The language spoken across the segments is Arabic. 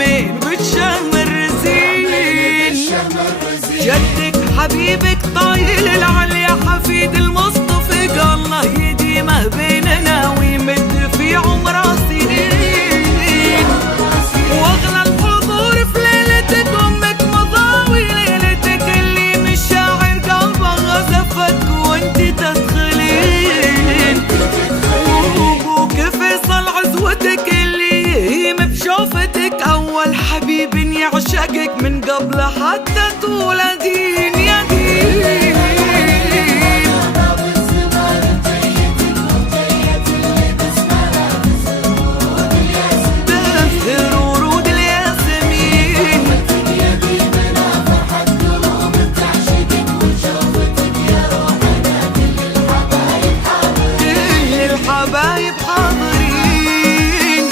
اليمين بالشام الرزين. جدك حبيبك طايل العليا حفيد المصطفى، قال الله يديمه بيننا ويمد في عمره سنين. واغلى الحضور في ليلتك امك مضاوي ليلتك، اللي من الشاعر قلبه غزفك وانت تدخلين. وابوك فيصل عزوتك اللي يهيم بشوفتك، اول حبيب يعشقك من قبل حتى تولدين يا دين. الحبايب حاضرين.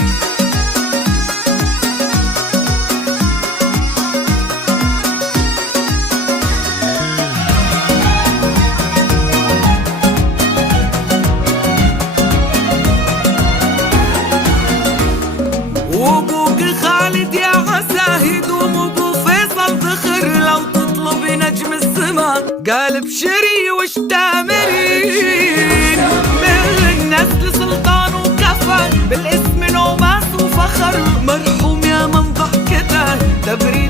وابوك خالد يا عسى يدوم، وابو فيصل ذخر لو تطلبي نجم السما، قال بشري وش تامرين. من نسل سلطان وكفى بالاسم نوماس وفخر، مرحوم يا من ضحكته تبريد